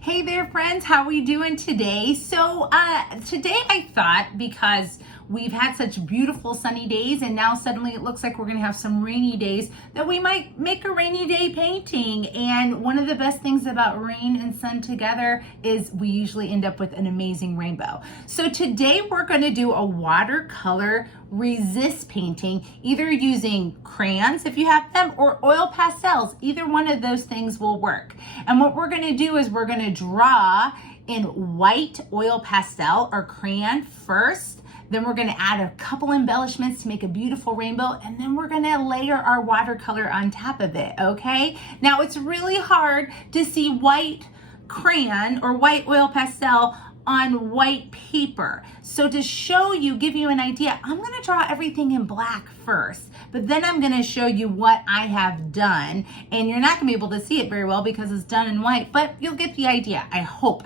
Hey there, friends. How are we doing today? Today I thought, because we've had such beautiful sunny days and now suddenly it looks like we're going to have some rainy days, that we might make a rainy day painting. And one of the best things about rain and sun together is we usually end up with an amazing rainbow. So today we're going to do a watercolor resist painting, either using crayons if you have them or oil pastels. Either one of those things will work. And what we're going to do is we're going to draw in white oil pastel or crayon first. Then we're going to add a couple embellishments to make a beautiful rainbow, and then we're going to layer our watercolor on top of it, okay? Now it's really hard to see white crayon or white oil pastel on white paper. So to show you, give you an idea, I'm going to draw everything in black first, but then I'm going to show you what I have done, and you're not going to be able to see it very well because it's done in white, but you'll get the idea. I hope.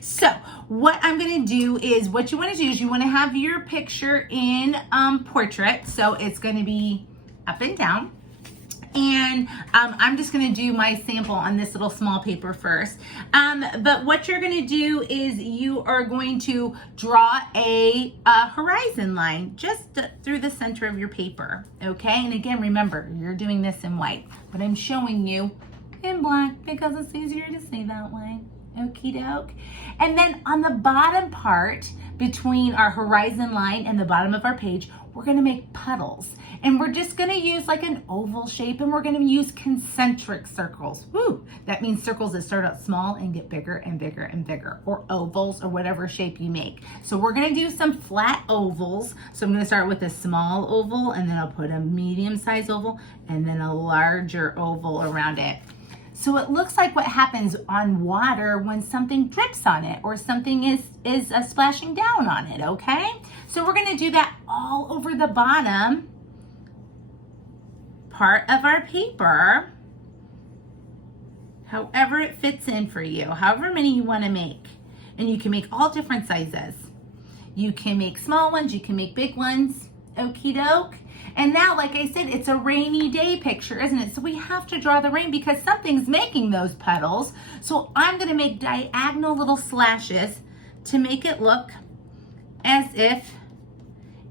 So what I'm going to do is, what you want to do is you want to have your picture in portrait. So it's going to be up and down. And I'm just going to do my sample on this little small paper first. But what you're going to do is you are going to draw a horizon line just through the center of your paper, okay? And again, remember, you're doing this in white, but I'm showing you in black because it's easier to see that way. Okie doke. And then on the bottom part, between our horizon line and the bottom of our page, we're going to make puddles. And we're just going to use like an oval shape, and we're going to use concentric circles. Woo! That means circles that start out small and get bigger and bigger and bigger, or ovals, or whatever shape you make. So we're going to do some flat ovals. So I'm going to start with a small oval, and then I'll put a medium-sized oval, and then a larger oval around it. So it looks like what happens on water when something drips on it or something is splashing down on it, okay? So we're going to do that all over the bottom part of our paper, however it fits in for you, however many you want to make. And you can make all different sizes. You can make small ones, you can make big ones, okie doke. And now, like I said, it's a rainy day picture, isn't it? So we have to draw the rain because something's making those puddles. So I'm going to make diagonal little slashes to make it look as if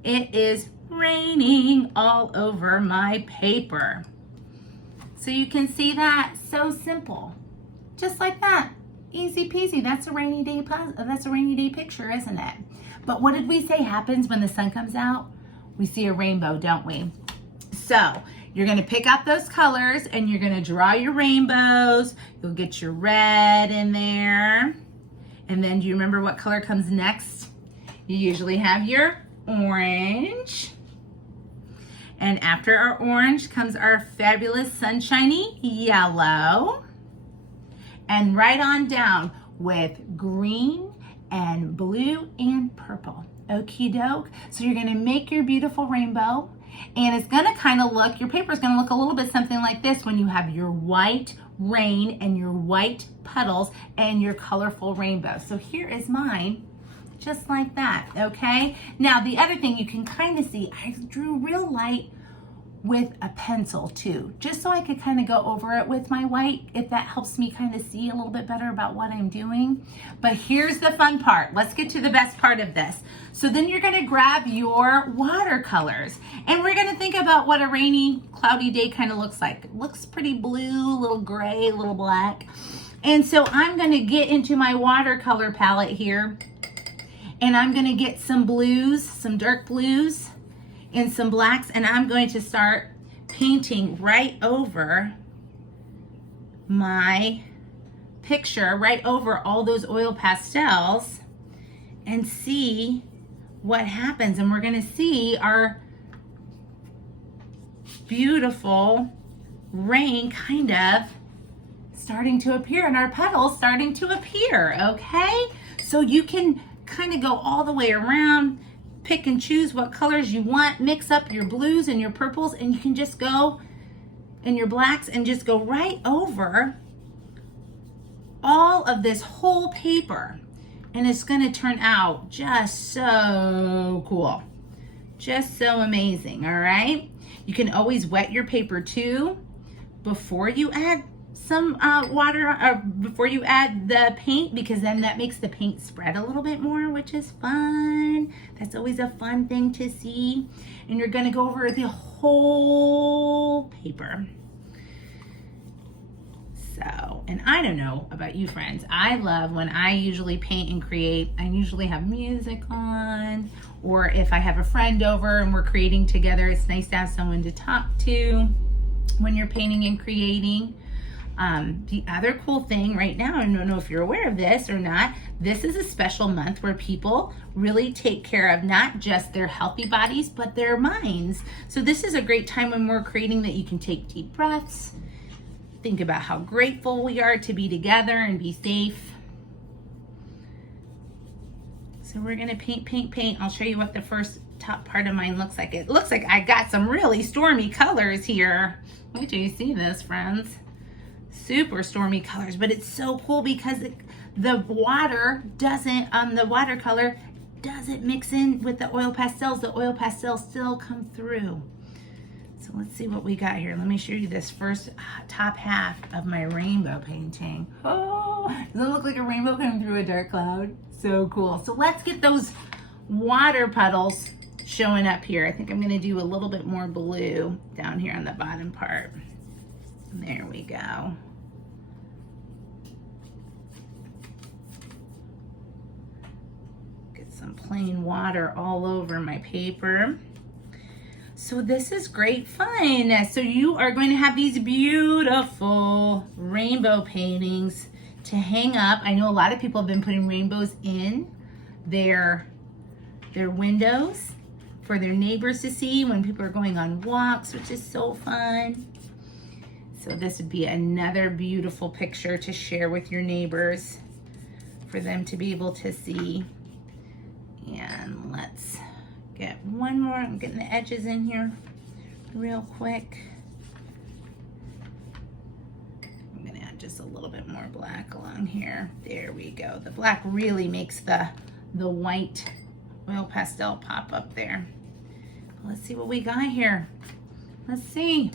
it is raining all over my paper. So you can see that, so simple. Just like that. Easy peasy. That's a rainy day picture, isn't it? But what did we say happens when the sun comes out? We see a rainbow, don't we? So you're going to pick out those colors and you're going to draw your rainbows. You'll get your red in there. And then do you remember what color comes next? You usually have your orange. And after our orange comes our fabulous sunshiny yellow. And right on down with green and blue and purple. Okie doke. So you're going to make your beautiful rainbow, and it's going to kind of look, your paper is going to look a little bit something like this when you have your white rain and your white puddles and your colorful rainbow. So here is mine, just like that, okay? Now the other thing you can kind of see, I drew real light with a pencil too, just so I could kind of go over it with my white, if that helps me kind of see a little bit better about what I'm doing. But here's the fun part. Let's get to the best part of this. So then you're going to grab your watercolors, and we're going to think about what a rainy, cloudy day kind of looks like. It looks pretty blue, a little gray, a little black. And so I'm going to get into my watercolor palette here, and I'm going to get some blues, some dark blues, and some blacks, and I'm going to start painting right over my picture, right over all those oil pastels, and see what happens. And we're going to see our beautiful rain kind of starting to appear and our petals starting to appear, okay? So you can kind of go all the way around, pick and choose what colors you want, mix up your blues and your purples, and you can just go, and your blacks, and just go right over all of this whole paper. And it's going to turn out just so cool, just so amazing. All right, you can always wet your paper too before you add some water before you add the paint, because then that makes the paint spread a little bit more, which is fun. That's always a fun thing to see. And you're gonna go over the whole paper. So, and I don't know about you friends, I love when I usually paint and create, I usually have music on, or if I have a friend over and we're creating together, it's nice to have someone to talk to when you're painting and creating. The other cool thing right now, I don't know if you're aware of this or not, this is a special month where people really take care of not just their healthy bodies, but their minds. So this is a great time when we're creating that you can take deep breaths, think about how grateful we are to be together and be safe. So we're gonna paint, paint, paint. I'll show you what the first top part of mine looks like. It looks like I got some really stormy colors here. Wait till you see this, friends. Super stormy colors, but it's so cool because the water doesn't, the watercolor doesn't mix in with the oil pastels. The oil pastels still come through. So let's see what we got here. Let me show you this first top half of my rainbow painting. Oh, does it look like a rainbow coming through a dark cloud? So cool. So let's get those water puddles showing up here. I think I'm gonna do a little bit more blue down here on the bottom part. There we go. Get some plain water all over my paper. So this is great fun. So you are going to have these beautiful rainbow paintings to hang up. I know a lot of people have been putting rainbows in their windows for their neighbors to see when people are going on walks, which is so fun. So this would be another beautiful picture to share with your neighbors for them to be able to see. And let's get one more. I'm getting the edges in here real quick. I'm gonna add just a little bit more black along here. There we go. The black really makes the white oil pastel pop up there. Let's see what we got here. Let's see.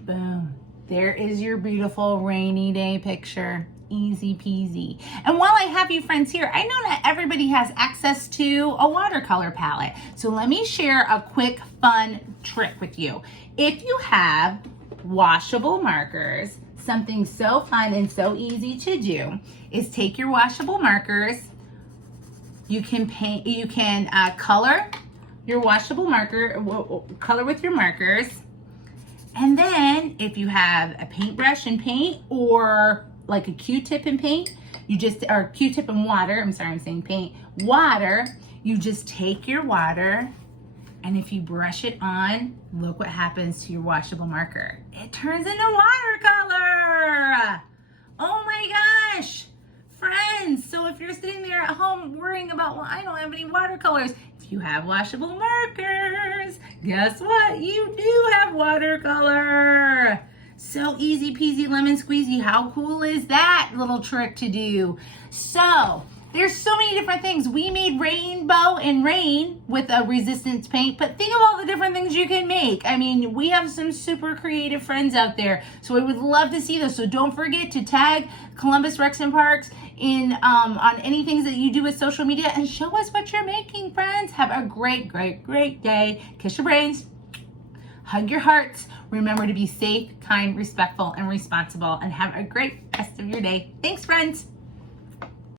Boom. There is your beautiful rainy day picture. Easy peasy. And while I have you friends here, I know not everybody has access to a watercolor palette. So let me share a quick fun trick with you. If you have washable markers, something so fun and so easy to do is take your washable markers. You can paint, you can color your washable marker, color with your markers. And then if you have a paintbrush and paint, or like a Q-tip and paint, or Q-tip and water, I'm sorry, I'm saying paint, water, you just take your water, and if you brush it on, look what happens to your washable marker. It turns into watercolor! Oh my gosh! Friends, so if you're sitting there at home worrying about, well, I don't have any watercolors, if you have washable markers, guess what? You do have watercolor. So easy peasy lemon squeezy. How cool is that little trick to do? So there's so many different things. We made rainbow and rain with a resistance paint, but think of all the different things you can make. I mean, we have some super creative friends out there, so I would love to see those. So don't forget to tag Columbus Recs and Parks in on any things that you do with social media, and show us what you're making, friends. Have a great, great, great day. Kiss your brains. Hug your hearts. Remember to be safe, kind, respectful, and responsible, and have a great rest of your day. Thanks, friends.